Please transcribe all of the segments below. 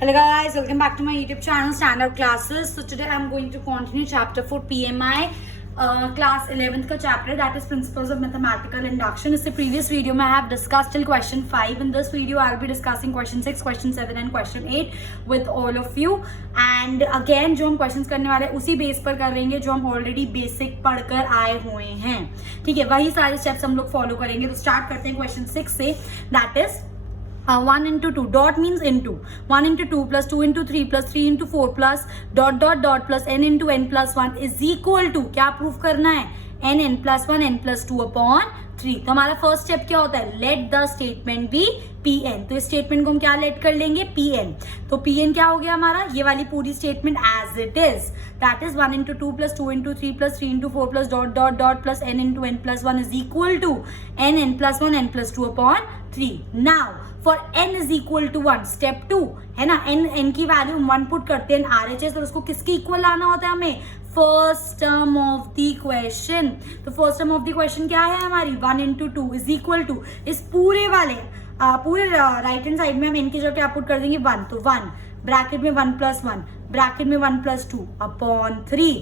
Hello guys, welcome back to my YouTube channel Standard Classes. So today I'm going to continue chapter 4 PMI class 11th का chapter, that is Principles of Mathematical Induction. इससे previous video में I have discussed till question 5. In this video I'll be discussing question 6, question 7 and question 8 with all of you. And again जो हम questions करने वाले हैं उसी base पर करेंगे जो हम already basic पढ़कर आए हुए हैं. ठीक है, वही सारे steps हम लोग follow करेंगे. तो start करते हैं question 6 से, that is 1 into 2. Dot means into. 1 into 2 plus 2 into 3 plus 3 into 4 plus dot dot dot plus n into n plus 1 is equal to, क्या प्रूफ करना है, n plus 1 n plus 2 upon 3. तो हमारा first step क्या होता है, let the statement be Pn. तो इस स्टेटमेंट को हम क्या लेट कर लेंगे, Pn. तो Pn क्या हो गया हमारा, ये वाली पूरी statement as it is, that is 1 into 2 plus 2 into 3 plus 3 into 4 plus dot dot dot plus n into n plus 1 is equal to n plus 1 n plus 2 upon 3. Now for n is equal to 1, step 2 है ना, n की value 1 put करते हैं RHS, तो उसको किसके equal लाना होता है हमें, first term of the question. तो first term of the question क्या है हमारी, 1 into 2 is equal to, इस पूरे वाले पूरे राइट हैंड साइड में हम n की जगह क्या पुट कर देंगे 1, तो 1 ब्रैकेट में 1 plus 1 ब्रैकेट में 1 plus 2 अपॉन 3.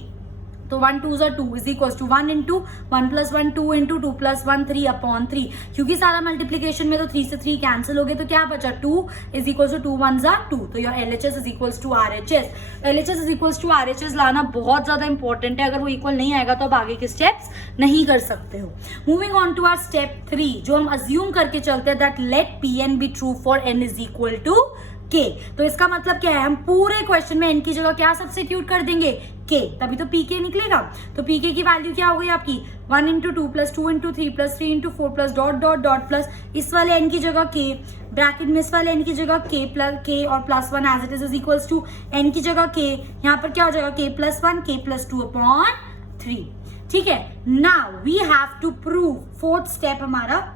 तो 1 2 2 is equal to 1 into 1 plus 1 2 into 2 plus 1 3 upon 3. क्योंकि सारा मल्टीप्लीकेशन में तो 3 से 3 कैंसिल हो गए, तो क्या बचा 2 इज इक्वल टू 2 1 2. तो your LHS is equal to RHS. LHS is equal to RHS लाना बहुत ज्यादा इंपॉर्टेंट है. अगर वो इक्वल नहीं आएगा तो आप आगे के स्टेप्स नहीं कर सकते हो. Moving on to our step 3, जो हम अज्यूम करके चलते हैं that let Pn be true for n is equal to K. तो इसका मतलब क्या है, हम पूरे क्वेश्चन में n की जगह क्या सब्स्टिट्यूट कर देंगे, K, तभी तो Pk निकलेगा. तो Pk की वैल्यू क्या हो गई आपकी, 1 into 2 plus 2 into 3 plus 3 into 4 plus dot dot dot plus इस वाले n की जगह K, ब्रैकेट में इस वाले n की जगह K और plus 1 as it is equals to n की जगह K, यहाँ पर क्या हो जाएगा K plus 1 K plus 2 upon 3. ठीक है, now we have to prove, fourth step हमारा,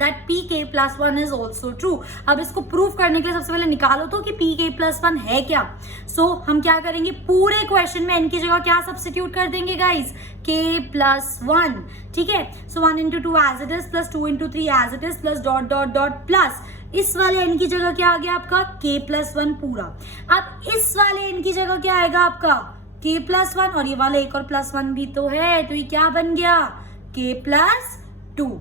that pk plus 1 is also true. अब इसको प्रूव करने के लिए सबसे पहले निकालो तो कि pk plus 1 है क्या. सो हम क्या करेंगे, पूरे क्वेश्चन में n की जगह क्या सब्स्टिट्यूट कर देंगे गाइस, k plus 1. ठीक है, सो 1 into 2 as it is plus 2 into 3 as it is plus dot dot dot plus इस वाले n की जगह क्या आ गया आपका, k plus 1 पूरा. अब इस वाले n की जगह क्या आएगा आपका, k plus 1, और ये वाला एक और प्लस 1 भी तो है, तो ये क्या बन गया, k plus 2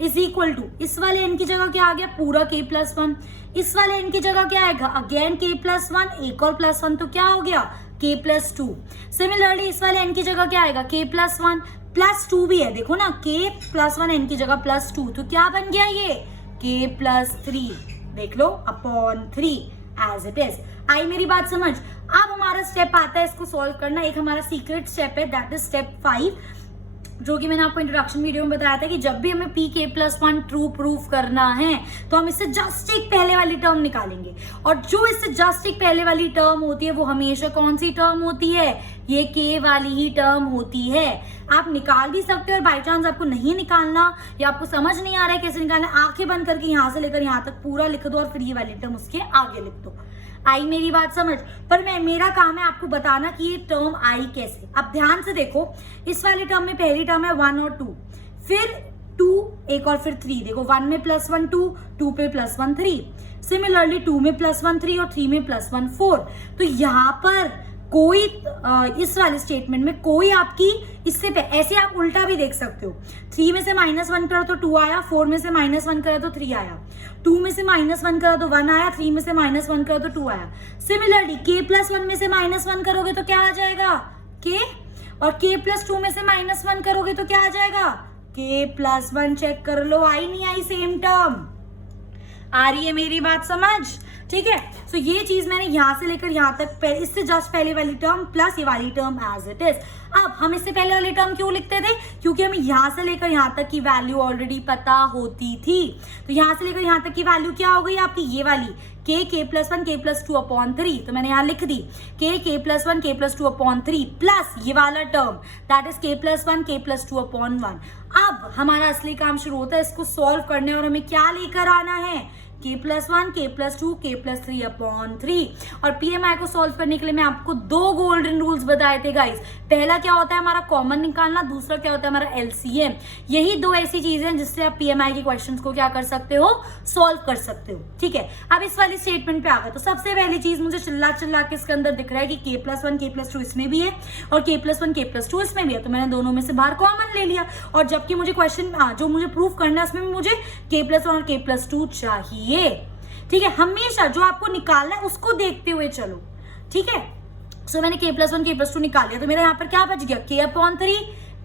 is equal to, इस वाले n की जगह क्या आ गया, पूरा k plus 1. इस वाले n की जगह क्या आएगा, अगेन k plus 1, एक और प्लस 1, तो क्या हो गया k plus 2. सिमिलरली इस वाले n की जगह क्या आएगा, k plus 1 प्लस 2 भी है, देखो ना, k plus 1 n की जगह प्लस 2, तो क्या बन गया ये k plus 3, देख लो, अपॉन 3 एज इट इज. आई मेरी बात समझ. अब हमारा स्टेप आता है इसको सॉल्व करना. एक हमारा सीक्रेट स्टेप है, दैट इज स्टेप 5, जो कि मैंने आपको इंट्रोडक्शन वीडियो में बताया था कि जब भी हमें pk plus 1 ट्रू प्रूफ करना है तो हम इससे जस्ट एक पहले वाली टर्म निकालेंगे, और जो इससे जस्ट एक पहले वाली टर्म होती है वो हमेशा कौन सी टर्म होती है, ये k वाली ही टर्म होती है. आप निकाल भी सकते हो, और बाई चांस आपको नहीं निकालना या आपको समझ नहीं आ रहा है कैसे निकालना, आंखें बंद करके यहाँ से लेकर यहाँ तक पूरा लिख दो और फिर ये वाली टर्म उसके आगे लिख दो. आई मेरी बात समझ. पर मेरा काम है आपको बताना कि ये टर्म आई कैसे. अब ध्यान से देखो, इस वाले टर्म में पहली टर्म है 1 और 2, फिर 2 एक और फिर 3. देखो 1 में प्लस 1 2, 2 पे प्लस 1 3, सिमिलरली 2 में प्लस 1 3 और 3 में प्लस 1 4. तो यहाँ पर कोई इस वाले स्टेटमेंट में कोई आपकी इससे पे ऐसे आप उल्टा भी देख सकते हो. 3 में से -1 करो तो 2 आया, 4 में से -1 करो तो 3 आया, 2 में से -1 करो तो 1 आया, 3 में से -1 करो तो 2 आया. सिमिलरली k plus 1 में से -1 करोगे तो क्या आ जाएगा, k, और k plus 2 में से -1 करोगे तो क्या आ जाएगा, k plus 1. चेक कर लो, आई नहीं आई सेम टर्म. आ रही है मेरी बात समझ. ठीक है, सो ये चीज मैंने यहां से लेकर यहां तक, इससे जस्ट पहले वाली टर्म प्लस ये वाली टर्म एज इट इज. अब हम इससे पहले वाली टर्म क्यों लिखते थे, क्योंकि हमें यहां से लेकर यहां तक की वैल्यू ऑलरेडी पता होती थी. तो यहां से लेकर यहां तक की वैल्यू क्या हो गई आपकी, ये वाली k plus 1 k plus 2 upon 3. तो मैंने यहाँ लिख दी k plus 1 k plus 2 upon 3 plus ये वाला term that is k plus 1 k plus 2 upon 1. अब हमारा असली काम शुरू होता है इसको सॉल्व करने, और हमें क्या लेकर आना है, k+1, k+2, k+3 अपॉन 3। और PMI को सॉल्व करने के लिए मैं आपको 2 गोल्डन रूल्स बताए थे गाइस। पहला क्या होता है हमारा कॉमन निकालना, दूसरा क्या होता है हमारा LCM। यही 2 ऐसी चीजें हैं जिससे आप PMI के क्वेश्चंस को क्या कर सकते हो, सॉल्व कर सकते हो। ठीक है, अब इस वाली स्टेटमेंट पे आ गए तो सबसे पहली चीज मुझे चिल्ला चिल्ला के इसके अंदर दिख रहा है कि k+1, k+2 इसमें भी है और k+1, k+2 इसमें भी है, तो मैंने दोनों में से बाहर कॉमन ले लिया। और जबकि मुझे क्वेश्चन जो मुझे प्रूफ करना है उसमें मुझे k+1 और k+2 चाहिए। ठीक है, हमेशा जो आपको निकालना है उसको देखते हुए चलो। ठीक है, सो मैंने k+1, k+2 निकाल लिया, तो मेरा यहाँ पर क्या बच गया, k/3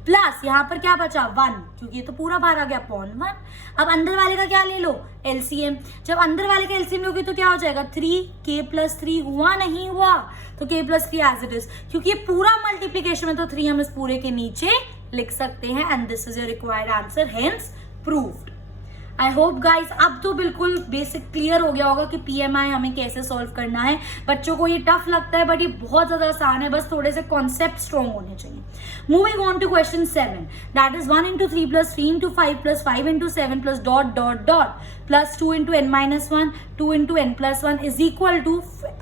प्लस यहाँ पर क्या बचा 1, क्योंकि ये तो पूरा बाहर आ गया अपॉन 1। अब अंदर वाले का क्या ले लो, LCM। जब अंदर वाले का LCM लोगे तो क्या हो जाएगा 3k+3 हुआ नहीं हुआ, तो k+3 एज इट इज, क्योंकि ये पूरा मल्टीप्लीकेशन में तो 3 हम इस पूरे के नीचे लिख सकते हैं। And this is your required answer, hence proved. I hope guys अब तो बिल्कुल बेसिक क्लियर हो गया होगा कि PMI हमें कैसे सॉल्व करना है। बच्चों को ये टफ लगता है बट ये बहुत ज्यादा आसान है, बस थोड़े से कॉन्सेप्ट स्ट्रॉन्ग होने चाहिए। Moving on to question 7, that is 1 × 3 + 3 × 5 + 5 × 7 + ... plus 2 × n-1, 2 × n+1 is equal to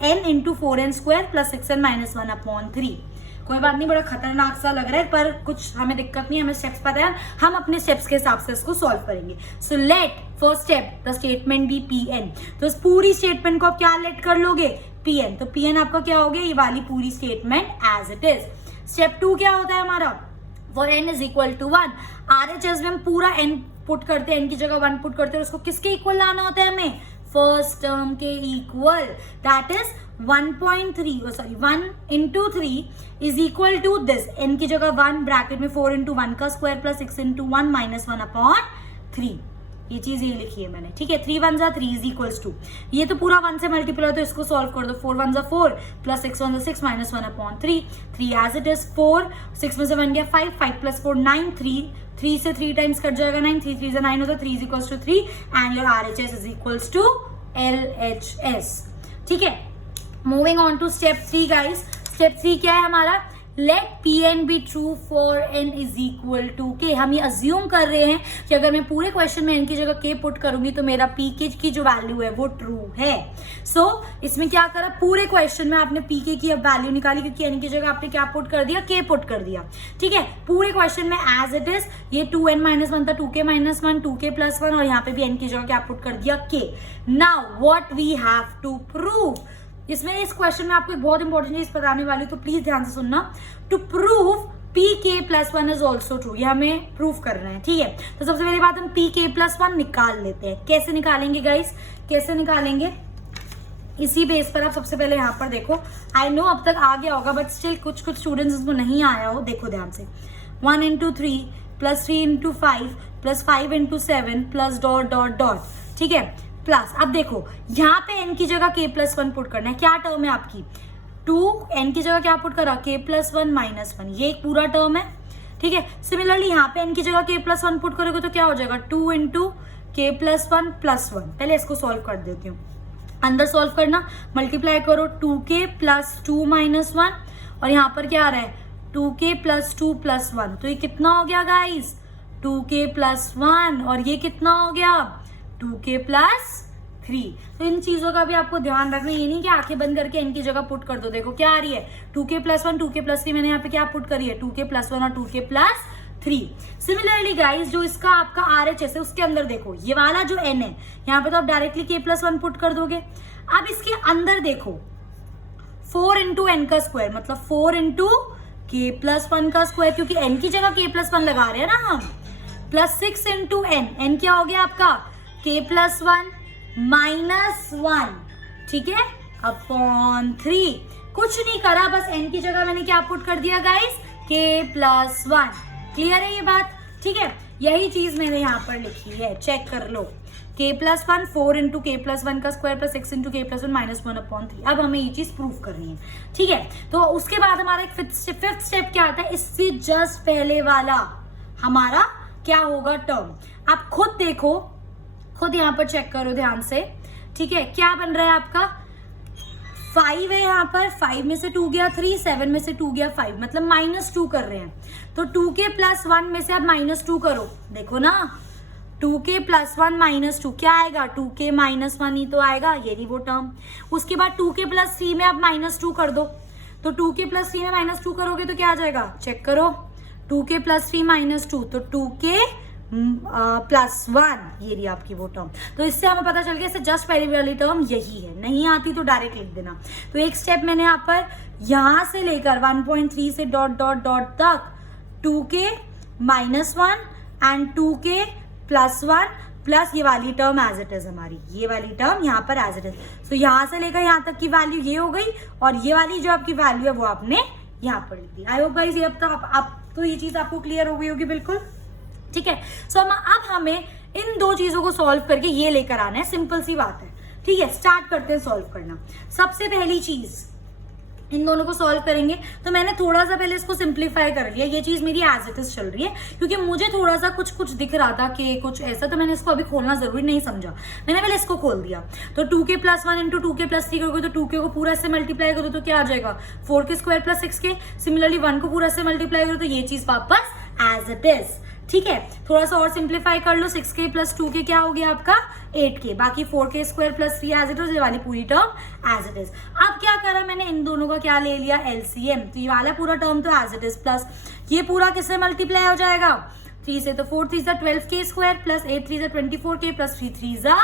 n × 4n² plus 6n - 1 upon 3। कोई बात नहीं, बड़ा खतरनाक सा लग रहा है पर कुछ हमें दिक्कत नहीं, हमें स्टेप्स पता है, हम अपने स्टेप्स के हिसाब से इसको सॉल्व करेंगे। So let first step the statement be Pn। तो इस पूरी स्टेटमेंट को आप क्या लेट कर लोगे, Pn। तो Pn आपका क्या हो गया, ये वाली पूरी statement as it is. Step 2 क्या होता है हमारा, फॉर n = 1 RHS में हम पूरा n पुट करते हैं, n की जगह 1 पुट करते हैं, उसको किसके इक्वल लाना होता है हमें, फर्स्ट टर्म के equal, that is 1 × 3 is equal to this, n की जगह 1 ब्रैकेट में 4 × 1 का स्क्वायर प्लस 6 × 1 - 1 अपॉन 3। ये चीज ये लिखी है मैंने। ठीक है, 3 × 1 = 3 is equals to, ये तो पूरा 1 से मल्टीप्लाई हो तो इसको सॉल्व कर दो, 4 × 1 = 4 plus 6 × 1 = 6 - 1 upon 3। 3 as it is, 4 6 में से 1 गया 5, 5 + 4 9, 3 से 3 टाइम्स कट जाएगा 9, 3 3 = 9 होता है, 3 is equals to 3 and your RHS is equals to LHS। ठीक है, moving on to step 3 guys. Step 3 क्या है हमारा, लेट Pn be true for n is equal to k। हम ये अज्यूम कर रहे हैं कि अगर मैं पूरे क्वेश्चन में n की जगह k पुट करूंगी तो मेरा pk की जो वैल्यू है वो ट्रू है। सो इसमें क्या करा, पूरे क्वेश्चन में आपने pk की अब वैल्यू निकाली क्योंकि n की जगह आपने क्या पुट कर दिया, k पुट कर दिया। ठीक है, पूरे क्वेश्चन में एज इट इज ये 2n - 1 था, 2k - 1, 2k + 1 और यहाँ पे भी n की जगह क्या पुट कर दिया, k। Now what we have to prove, इसमें इस क्वेश्चन में आपको एक बहुत इंपॉर्टेंट चीज बताने वाली, तो प्लीज ध्यान से सुनना। To prove pk+1 is also true, ये हमें प्रूव करना है। ठीक है, तो सबसे पहली बात हम pk+1 निकाल लेते हैं। कैसे निकालेंगे गाइस, कैसे निकालेंगे, इसी बेस पर आप सबसे पहले यहाँ पर देखो, आई नो अब तक आ गया होगा बट स्टिल कुछ स्टूडेंट्स इसको नहीं आया हो, देखो ध्यान से। 1 × 3 + 3 × 5 + 5 × 7 प्लस ... ठीक है, प्लस अब देखो यहाँ पे n की जगह k+1 पुट करना है। क्या टर्म है आपकी, 2, n की जगह क्या पुट करा, k+1 - 1, ये एक पूरा टर्म है। ठीक है, सिमिलरली यहाँ पे n की जगह k+1 पुट करोगे तो क्या हो जाएगा, 2 × k+1 + 1। पहले इसको सॉल्व कर देती हूँ, अंदर सॉल्व करना, मल्टीप्लाई करो 2k + 2 - 1 और यहाँ पर क्या आ रहा है 2k + 2 + 1, तो ये कितना हो गया गाइस, 2k + 1 और ये कितना हो गया 2k + 3। तो इन चीजों का भी आपको ध्यान रखना, ये नहीं कि आंखें बंद करके n की जगह पुट कर दो। देखो क्या आ रही है 2k + 1 2k + 3, मैंने यहाँ पे क्या पुट करी है 2k + 1 और 2k + 3। सिमिलरली गाइस जो इसका आपका RHS है उसके अंदर देखो ये वाला जो n है यहाँ पे तो आप डायरेक्टली k + 1 पुट कर दोगे। अब इसके अंदर देखो 4 × n का स्क्वायर मतलब 4 × k + 1 का स्क्वायर, क्योंकि n की जगह k + 1 लगा रहे हैं ना हम, प्लस 6 × n क्या हो गया आपका k + 1 - 1। ठीक है, अपॉन 3। कुछ नहीं करा, बस n की जगह मैंने क्या पुट कर दिया गाइस, k + 1। क्लियर है ये बात, ठीक है, यही चीज मैंने यहाँ पर लिखी है, चेक कर लो। k + 1 4 × k + 1 का स्क्वायर प्लस 6 × k + 1 - 1 अपॉन 3। अब हमें ये चीज प्रूव करनी है। ठीक है, तो उसके बाद हमारा एक फिफ्थ स्टेप क्या आता है, इससे जस्ट पहले वाला हमारा क्या होगा टर्म। आप खुद देखो, खुद यहाँ पर चेक करो ध्यान से। ठीक है, क्या बन रहा है आपका 5 है यहाँ पर, 5 में से 2 गया 3, 7 में से 2 गया 5, मतलब -2 कर रहे हैं। तो 2k + 1 में से आप -2 करो, देखो ना 2k प्लस 1 माइनस 2 क्या आएगा, 2k माइनस 1 ही तो आएगा, ये नहीं वो टर्म। उसके बाद 2k प्लस 3 में आप माइनस 2 कर दो, तो 2k प्लस 3 में माइनस 2 करोगे तो क्या आ जाएगा, चेक करो, 2k प्लस 3 माइनस 2, तो 2k प्लस 1, ये रही आपकी वो टर्म। तो इससे हमें पता चल गया इससे जस्ट पहले वाली टर्म यही है, नहीं आती तो डायरेक्ट लिख देना। तो एक स्टेप मैंने यहाँ पर यहाँ से लेकर 1.3 से डॉट डॉट डॉट तक 2k minus 1 and 2k plus 1 plus ये वाली टर्म एज इट इज, हमारी ये वाली टर्म यहाँ पर एज इट इज। तो यहाँ से लेकर यहाँ तक की वैल्यू ये हो गई, और ये वाली जो आपकी वैल्यू है वो आपने यहाँ पर लिख दी। आई होप गाइस ये अब तो ये चीज आपको क्लियर हो गई होगी बिल्कुल, ठीक है। सो अब हमें इन दो चीजों को सॉल्व करके ये लेकर आना है, सिंपल सी बात है, ठीक है। स्टार्ट करते हैं सॉल्व करना। सबसे पहली चीज इन दोनों को सॉल्व करेंगे, तो मैंने थोड़ा सा पहले इसको सिंप्लीफाई कर लिया। ये चीज मेरी एज इट इज चल रही है, क्योंकि मुझे थोड़ा सा कुछ दिख रहा था कि कुछ ऐसा, तो मैंने इसको अभी खोलना जरूरी नहीं समझा, मैंने पहले इसको खोल दिया। तो 2k plus 1 into 2k plus 3 करोगे तो 2k को पूरा से मल्टीप्लाई करो तो क्या आ जाएगा, 4k square plus 6k। Similarly 1 को पूरा से मल्टीप्लाई करो तो ये चीज वापस एज इट इज, ठीक है। थोड़ा सा और सिंप्लीफाई कर लो, 6k प्लस 2k क्या हो गया आपका 8k, बाकी 4k square plus 3 as it is, ये वाली पूरी टर्म एज इट इज। अब क्या करा मैंने, इन दोनों का क्या ले लिया, एलसीएम। तो ये वाला पूरा टर्म तो एज इट इज, प्लस ये पूरा किससे मल्टीप्लाई हो जाएगा, 3 से, तो 4 3 12k square plus 8 3 24k plus 3 3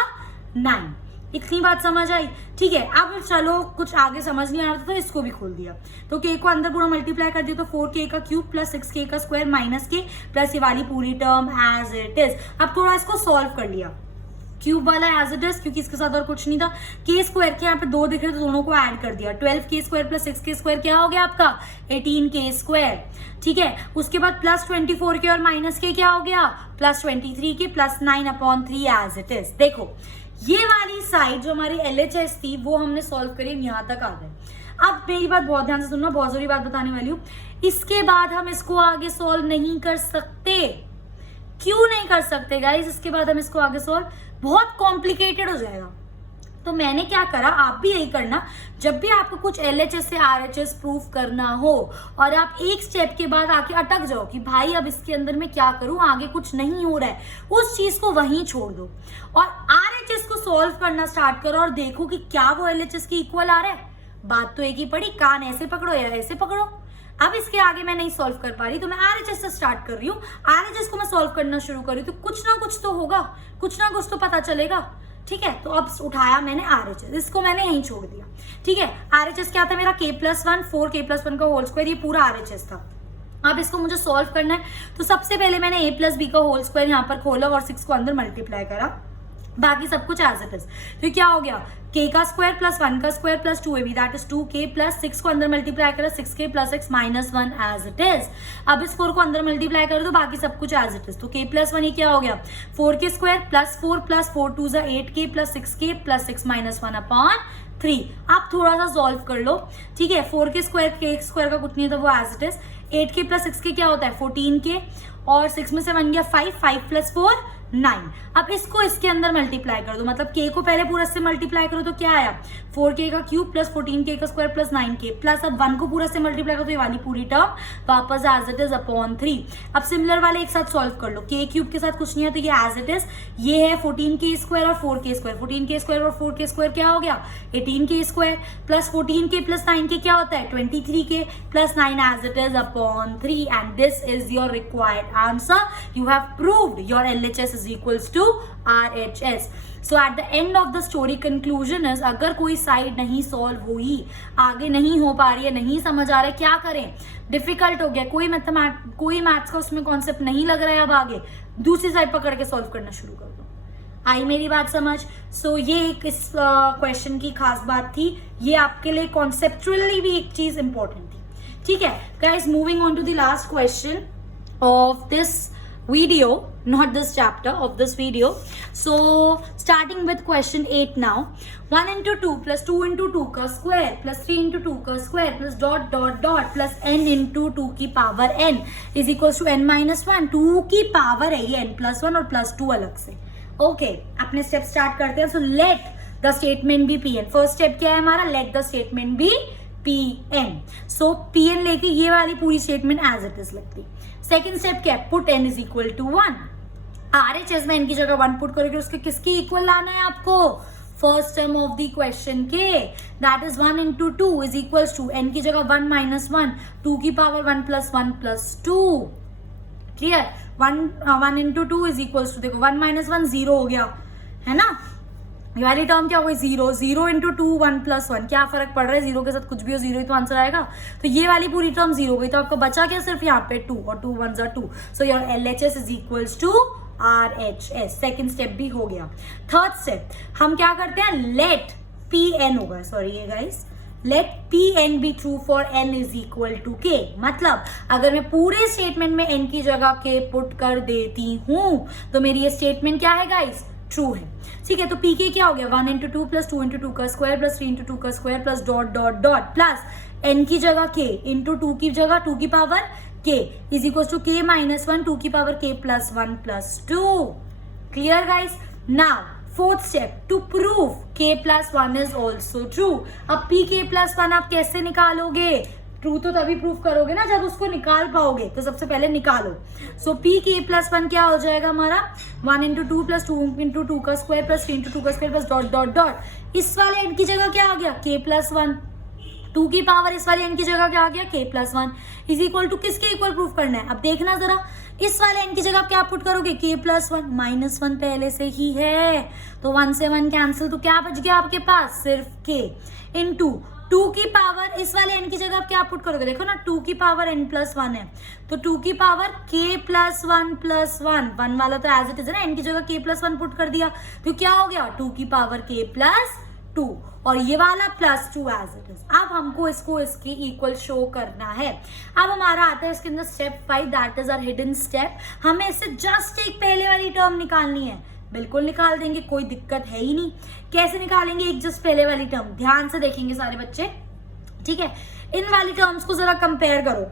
9। इतनी बात समझ आई, ठीक है। अब चलो कुछ आगे समझ नहीं आ रहा था तो इसको भी खोल दिया, तो k को अंदर पूरा मल्टीप्लाई कर दिया, तो 4k का क्यूब प्लस 6k का स्क्वायर माइनस k प्लस ये वाली पूरी टर्म एज इट इज। अब थोड़ा इसको सॉल्व कर लिया, क्यूब वाला एज इट इज, क्योंकि इसके साथ और कुछ नहीं था। k स्क्वायर के यहाँ पे 2 दिख रहे तो दोनों को ऐड कर दिया, 12k square plus 6k square क्या हो गया आपका 18k स्क्वायर, ठीक है। उसके बाद प्लस 24k और माइनस k क्या हो गया, plus 23k plus 9/3 as it is. देखो ये वाली साइड जो हमारी LHS थी वो हमने सॉल्व करी, यहाँ तक आ गए। अब मेरी बात बहुत ध्यान से सुनना, बहुत जरूरी बात बताने वाली हूँ। इसके बाद हम इसको आगे सॉल्व नहीं कर सकते। क्यों नहीं कर सकते गाइस, इसके बाद हम इसको आगे सॉल्व, बहुत कॉम्प्लिकेटेड हो जाएगा। तो मैंने क्या करा, आप भी यही करना, जब भी आपको कुछ LHS से RHS प्रूफ करना हो और आप एक स्टेप के बाद आके अटक जाओ कि भाई अब इसके अंदर मैं क्या करूं, आगे कुछ नहीं हो रहा है, उस चीज को वहीं छोड़ दो और RHS को सॉल्व करना स्टार्ट करो और देखो कि क्या वो LHS के इक्वल आ रहा है। बात तो एक ही पड़ी, कान ऐसे पकड़ो या ऐसे पकड़ो। अब इसके आगे मैं नहीं सॉल्व कर पा रही तो मैं RHS से स्टार्ट कर रही हूँ, RHS को मैं सॉल्व करना शुरू कर रही हूँ, तो कुछ ना कुछ तो होगा, कुछ ना कुछ तो पता चलेगा, ठीक है। तो अब उठाया मैंने RHS, इसको मैंने यहीं छोड़ दिया, ठीक है। RHS क्या था मेरा, k+1 4k+1 का होल स्क्वायर, ये पूरा RHS था। अब इसको मुझे सॉल्व करना है, तो सबसे पहले मैंने a+b का होल स्क्वायर यहाँ पर खोला और 6 को अंदर मल्टीप्लाई करा, बाकी सब कुछ एज इट इज। तो क्या हो गया, k का स्क्वायर प्लस 1 का square plus 2ab that is 2k plus 6 को अंदर मल्टीप्लाई करा 6k plus x minus 1 as it is. अब इस 4 को अंदर मल्टीप्लाई करो तो बाकी सब कुछ एज इट इज। तो k+1 ये क्या हो गया, 4k square plus 4 plus 4 2 8k plus 6k plus 6 minus 1/3। आप थोड़ा सा सॉल्व कर लो, ठीक है। 4k स्क्वायर k स्क्वायर का कुछ नहीं था वो as it is. 8k plus 6k क्या होता है 14k और 6 में से बन गया 5 प्लस 4 9। अब इसको इसके अंदर मल्टीप्लाई कर दो, मतलब k को पहले पूरा से मल्टीप्लाई करो तो क्या आया 4k का क्यूब प्लस 14k का स्क्वायर प्लस 9k प्लस अब 1 को पूरा से मल्टीप्लाई करो तो ये वाली पूरी टर्म वापस एज इट इज अपॉन 3। अब सिमिलर वाले एक साथ सॉल्व कर लो, k क्यूब के साथ कुछ नहीं है तो ये एज इट इज, ये है 14k स्क्वायर और 4k स्क्वायर, 14k स्क्वायर और 4k स्क्वायर क्या हो गया 18k square plus 14k plus 9k क्या होता है 23k plus 9 as it is upon 3 and this is your required answer. You have proved your LHS is equals to RHS. So at the end of the story conclusion is अगर कोई side नहीं solve हुई, आगे नहीं हो पा रही है, नहीं समझ आ रहा है, क्या करें, डिफिकल्ट हो गया, कोई मैथ्स का उसमें कॉन्सेप्ट नहीं लग रहा है, अब आगे दूसरी साइड पकड़ के सॉल्व करना शुरू कर दो। आई मेरी बात समझ। सो ये एक इस क्वेश्चन की खास बात थी, ये आपके लिए कॉन्सेप्चुअली भी एक चीज इंपॉर्टेंट थी, ठीक है guys. Moving on to the last question of this video, not this chapter, of this video. So starting with question 8 now. 1 into 2 plus 2 into 2 का square plus 3 into 2 का square plus dot dot dot plus n into 2 की power n is equals to n minus 1। 2 की power है ये n plus 1 और plus 2 अलग से। Okay, अपने स्टेप स्टार्ट करते हैं। So let the statement be Pn। First step क्या है हमारा, let the statement be Pn। So Pn लेके ये वाली पूरी स्टेटमेंट एज इट इज लिख दी। सेकेंड स्टेप क्या है, put n is equal to 1। RHS में n की जगह 1 पुट करोगे, उसके किसकी इक्वल लाना है आपको, first term of the question के, that is 1 into 2 is equals to n की जगह 1 minus 1, 2 की power 1 plus 1 plus 2, clear. 1 into 2 is equals to, देखो 1 minus 1 0 हो गया है ना, ये वाली टर्म क्या हो गई 0, 0 into 2 1 plus 1, क्या फर्क पड़ रहा है, 0 के साथ कुछ भी हो 0 ही तो आंसर आएगा, तो ये वाली पूरी टर्म 0 हो गई, तो आपको बचा क्या सिर्फ यहाँ पे 2 और 2 1s are 2, so your LHS is equals to RHS। Second step भी हो गया। थर्ड स्टेप हम क्या करते हैं, लेट PN होगा, सॉरी ये guys, let PN be true for n is equal to k, मतलब अगर मैं पूरे स्टेटमेंट में n की जगह k पुट कर देती हूं तो मेरी ये स्टेटमेंट क्या है गाइस, ट्रू है, ठीक है। तो pk क्या हो गया, 1 into 2 plus 2 into 2 का स्क्वायर प्लस 3 into 2 का square plus dot dot dot plus n की जगह k into 2 की जगह 2 की power k is equal to k minus 1 2 की power k plus 1 plus 2, clear guys. Now fourth step, to prove k plus 1 is also true. अब pk plus 1 आप कैसे निकालोगे, ट्रू तो तभी प्रूव करोगे ना जब उसको निकाल पाओगे, तो सबसे पहले निकालो। सो pk plus 1 क्या हो जाएगा हमारा, 1 into 2 plus 2 into 2 का स्क्वायर प्लस 3 into 2 का square plus dot dot dot, इस वाले n की जगह क्या आ गया, k plus 1, 2 की पावर इस वाले n की जगह क्या आ गया, k plus 1 is equal to किसके इक्वल प्रूफ करना है, अब देखना जरा, इस वाले n की जगह आप क्या पुट करोगे, k plus 1, माइनस 1 पहले से ही है तो 1 से 1 कैंसिल, तो क्या बच गया आपके पास, सिर्फ k इंटू 2 की पावर इस वाले n की जगह आप क्या पुट करोगे, देखो ना 2 की पावर n plus 1 है, तो 2 की पावर k plus 1 plus 1, 1 वाला तो एज इट इज है ना, n की जगह k plus 1 पुट कर दिया, तो क्या हो गया 2 की पावर k plus 2 और ये वाला प्लस 2 एज इट इज। अब हमको इसको इसके इक्वल शो करना है। अब हमारा आता है इसके अंदर step 5, that is our hidden step. हमें इससे जस्ट एक पहले वाली टर्म निकालनी है, बिल्कुल निकाल देंगे, कोई दिक्कत है ही नहीं। कैसे निकालेंगे, एक जस्ट पहले वाली टर्म, ध्यान से देखेंगे सारे बच्चे, ठीक है। इन वाली टर्म्स को जरा कंपेयर करो,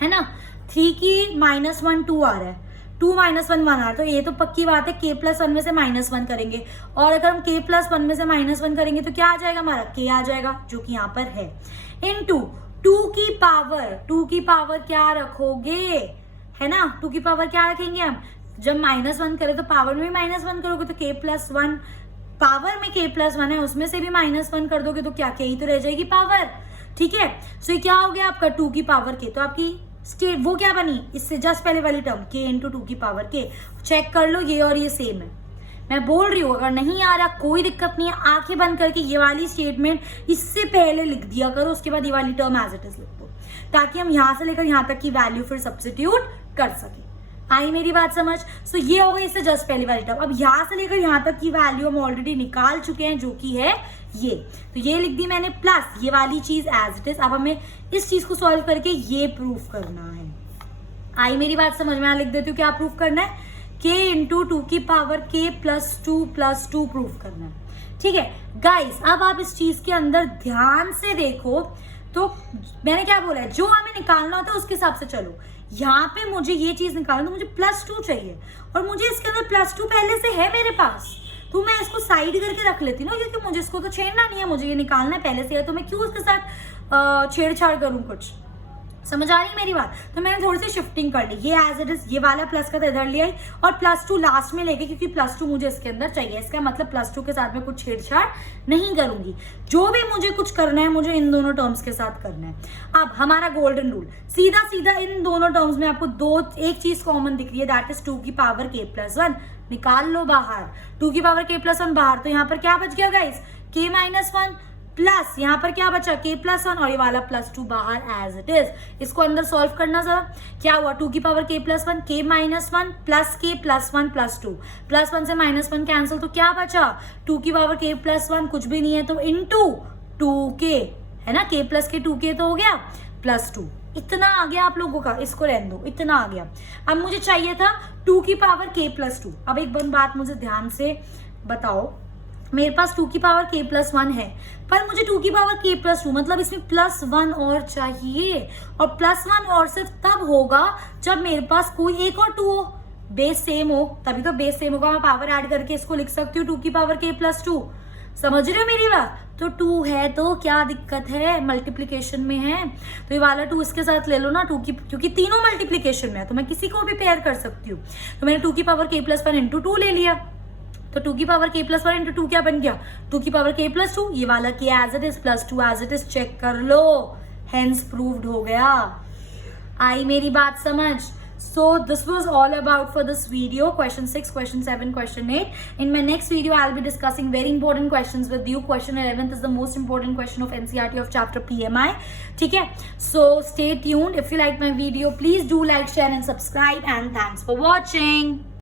है ना, 3 की माइनस 1 2 आ रहा है, 2 minus 1 1 आ रहा है, तो ये तो पक्की बात है k plus 1 में से माइनस 1 करेंगे, और अगर हम k plus 1 में से माइनस 1 करेंगे तो क्या आ जाएगा हमारा, k आ जाएगा जो कि यहाँ पर है, इनटू 2 की पावर क्या रखोगे, है ना, 2 की पावर क्या रखेंगे हम, जब माइनस 1 करें तो पावर में भी माइनस 1 करोगे तो k plus 1, पावर में k plus 1 है उसमें से भी माइनस 1 कर दोगे तो क्या k ही तो रह जाएगी पावर, ठीक है। सो ये क्या हो गया आपका 2 की पावर k, तो आपकी स्टेट वो क्या बनी, इससे जस्ट पहले वाली टर्म k इंटू 2 की पावर k, चेक कर लो ये और ये सेम है। मैं बोल रही हूँ अगर नहीं आ रहा कोई दिक्कत नहीं है, आंखें बंद करके ये वाली स्टेटमेंट इससे पहले लिख दिया करो, उसके बाद ये वाली टर्म एज इट इज लिख दो, ताकि हम यहाँ से लेकर यहाँ तक की वैल्यू फिर सब्स्टिट्यूट कर सके। आई मेरी बात समझ। सो ये हो गई इससे जस्ट पहली वाली टर्म। अब यहाँ से लेकर यहाँ तक की वैल्यू हम ऑलरेडी निकाल चुके हैं जो कि है ये, तो ये लिख दी मैंने प्लस ये वाली चीज एज इट इज। अब हमें इस चीज को सॉल्व करके ये प्रूफ करना है। आई मेरी बात समझ में, लिख देती हूँ क्या प्रूफ करना है, k इंटू 2 की पावर k प्लस 2 प्रूफ करना है, ठीक है गाइस। अब आप इस चीज के अंदर ध्यान से देखो, तो मैंने क्या बोला है, जो हमें निकालना होता है उसके हिसाब से चलो। यहाँ पे मुझे ये चीज निकालना, तो मुझे +2 चाहिए और मुझे इसके अंदर +2 पहले से है मेरे पास, तो मैं इसको साइड करके रख लेती ना, क्योंकि मुझे इसको तो छेड़ना नहीं है, मुझे ये निकालना है पहले से है, तो मैं क्यों उसके साथ छेड़छाड़ करूँ, कुछ समझ आ रही है मेरी बात। तो मैंने थोड़ी सी शिफ्टिंग कर ली, ये एज इट इज ये वाला प्लस का तो इधर लिया और +2 लास्ट में लेके, क्योंकि +2 मुझे इसके अंदर चाहिए, इसका मतलब +2 के साथ में कुछ छेड़छाड़ नहीं करूंगी। जो भी मुझे कुछ करना है मुझे इन दोनों टर्म्स के साथ करना है। अब हमारा गोल्डन रूल, सीधा सीधा इन दोनों टर्म्स में आपको एक चीज कॉमन दिख रही है, दैट इज 2 की पावर k प्लस 1, निकाल लो बाहर। 2 की पावर k प्लस 1 बाहर, तो यहाँ पर क्या बच गया गाइस, k माइनस 1 प्लस यहाँ पर क्या बचा k प्लस 1 और ये वाला +2 बाहर एज इट इज। इसको अंदर सॉल्व करना जरा, क्या हुआ 2 की power k plus 1, k minus 1 plus k plus 1 plus 2, plus 1 से -1 कैंसिल, तो क्या बचा 2 की पावर k प्लस 1 कुछ भी नहीं है, तो इंटू 2k है ना, k प्लस k 2k तो हो गया +2। इतना आ गया आप लोगों का, इसको रहने दो, इतना आ गया। अब मुझे चाहिए था 2 की पावर k प्लस 2। अब एक बात मुझे ध्यान से बताओ, मेरे पास 2 की पावर k प्लस 1 है, पर मुझे 2 की पावर k प्लस 2 मतलब इसमें +1 और चाहिए, और +1 और सिर्फ तब होगा जब मेरे पास कोई एक और 2 हो, बेस सेम हो, तभी तो बेस सेम होगा। मैं पावर ऐड करके इसको लिख सकती हूँ 2 की पावर k प्लस 2, समझ रहे हो मेरी बात। तो 2 है तो क्या दिक्कत है, मल्टीप्लीकेशन में है तो ये वाला 2 इसके साथ ले लो ना, 2 की, क्योंकि तीनों मल्टीप्लीकेशन में है तो मैं किसी को भी पेयर कर सकती हूँ। तो मैंने 2 की पावर k प्लस 1 इंटू 2 ले लिया, तो 2 की पावर k प्लस 1 इंटू 2 क्या बन गया, 2 की पावर k प्लस 2, ये वाला k as it is plus 2 as it is, check कर लो, हेंस प्रूव्ड हो गया। आई मेरी बात समझ? So this was all about for this video, question 6, question 7, question 8. In my next video I'll be discussing very important questions with you. Question 11th is the most important question of NCERT of chapter PMI. ठीक है? So stay tuned. If you like my video, please do like, share and subscribe, and thanks for watching.